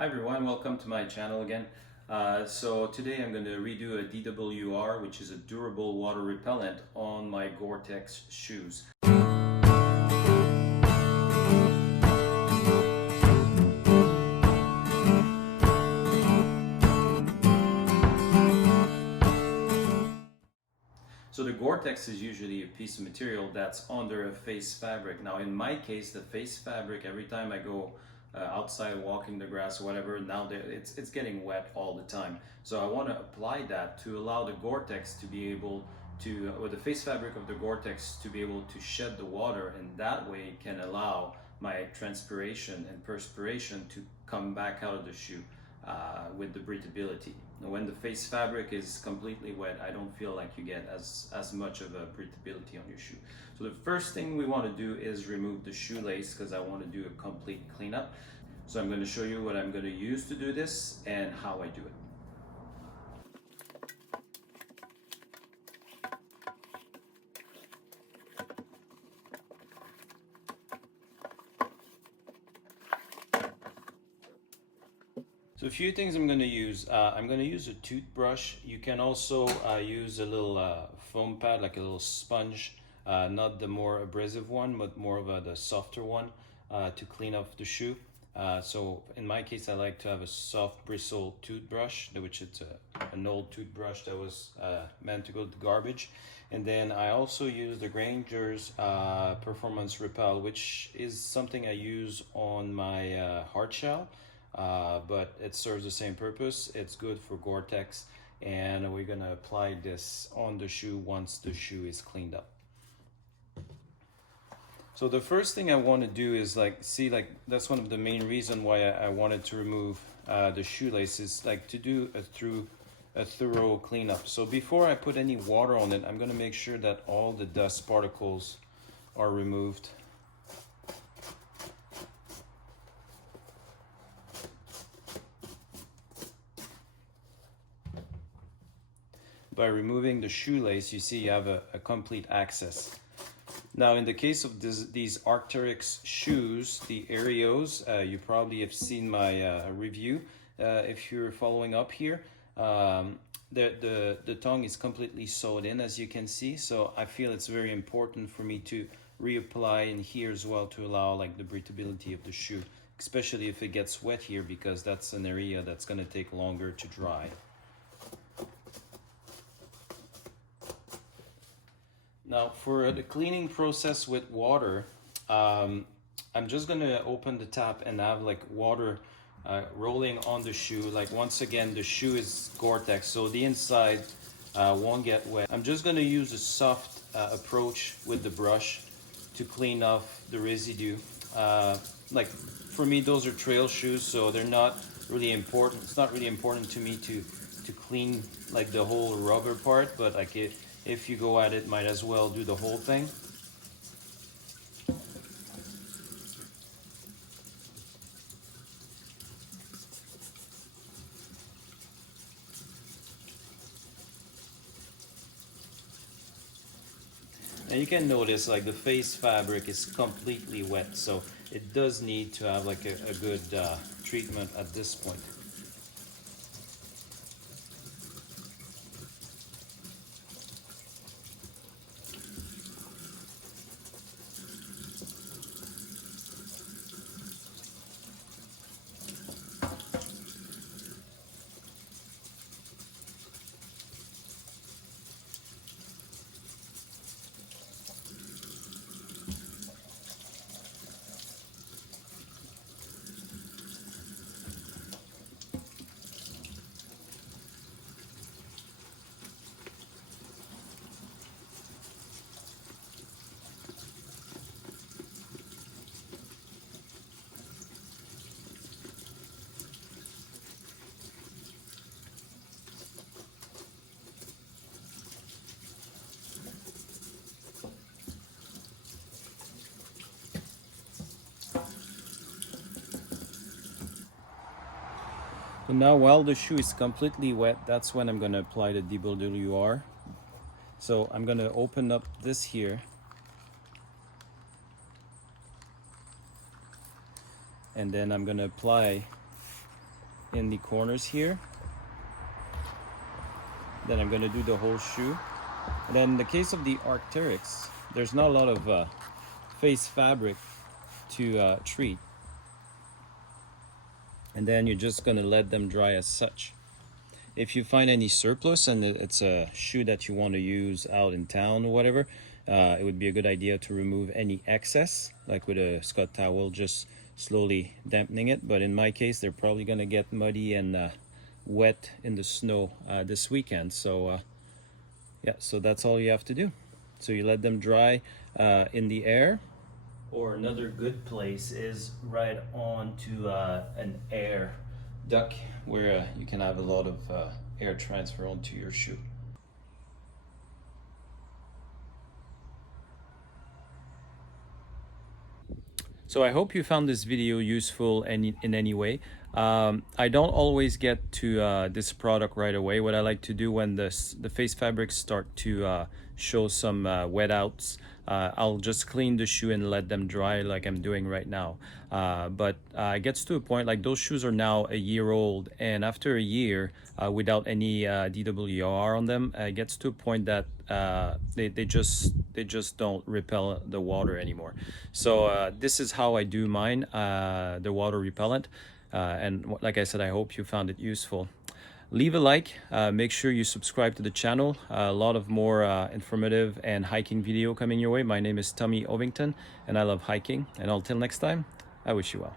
Hi everyone, welcome to my channel again. So today I'm going to redo a DWR, which is a durable water repellent, on my Gore Tex shoes. So the Gore Tex is usually a piece of material that's under a face fabric. Now in my case, the face fabric, every time I go outside walking the grass or whatever, now it's getting wet all the time. So I want to apply that to allow the Gore Tex to be able to, or the face fabric of the Gore Tex to be able to shed the water, and that way it can allow my transpiration and perspiration to come back out of the shoe with the breathability. When the face fabric is completely wet, I don't feel like you get as much of a breathability on your shoe. So the first thing we want to do is remove the shoelace, because I want to do a complete cleanup. So I'm going to show you what I'm going to use to do this and how I do it. So a few things I'm going to use. I'm going to use a toothbrush. You can also use a little foam pad, like a little sponge, not the more abrasive one, but more of the softer one to clean off the shoe. So in my case, I like to have a soft bristle toothbrush, which is an old toothbrush that was meant to go to the garbage. And then I also use the Granger's Performance Repel, which is something I use on my hard shell. But it serves the same purpose. It's good for Gore Tex, and we're gonna apply this on the shoe once the shoe is cleaned up. So the first thing I want to do is that's one of the main reasons why I wanted to remove the shoelaces, to do a thorough cleanup. So before I put any water on it, I'm gonna make sure that all the dust particles are removed. By removing the shoelace, you see you have a complete access. Now in the case of these Arc'teryx shoes, the Aerios, you probably have seen my review if you're following up here. The tongue is completely sewed in, as you can see, so I feel it's very important for me to reapply in here as well to allow the breathability of the shoe, especially if it gets wet here, because that's an area that's going to take longer to dry. Now for the cleaning process with water, I'm just gonna open the tap and have water rolling on the shoe. Once again, the shoe is Gore Tex, so the inside won't get wet. I'm just gonna use a soft approach with the brush to clean off the residue. For me, those are trail shoes, so they're not really important. It's not really important to me to clean the whole rubber part, but if you go at it, might as well do the whole thing. Now you can notice the face fabric is completely wet, so it does need to have a good treatment at this point. So now while the shoe is completely wet, that's when I'm going to apply the DWR. So I'm going to open up this here. And then I'm going to apply in the corners here. Then I'm going to do the whole shoe. And then in the case of the Arc'teryx, there's not a lot of face fabric to treat. And then you're just going to let them dry as such. If you find any surplus and it's a shoe that you want to use out in town or whatever, it would be a good idea to remove any excess, like with a Scott towel, just slowly dampening it. But in my case, they're probably going to get muddy and wet in the snow this weekend. So yeah, so that's all you have to do. So you let them dry in the air. Or another good place is right onto an air duct where you can have a lot of air transfer onto your shoe. So I hope you found this video useful in any way. I don't always get to this product right away. What I like to do when the face fabrics start to show some wet outs, I'll just clean the shoe and let them dry like I'm doing right now. But it gets to a point, like those shoes are now a year old, and after a year without any DWR on them, it gets to a point that they just don't repel the water anymore. So this is how I do mine, the water repellent. And like I said, I hope you found it useful. Leave a like, make sure you subscribe to the channel. A lot of more informative and hiking video coming your way. My name is Tommy Ovington and I love hiking. And until next time, I wish you well.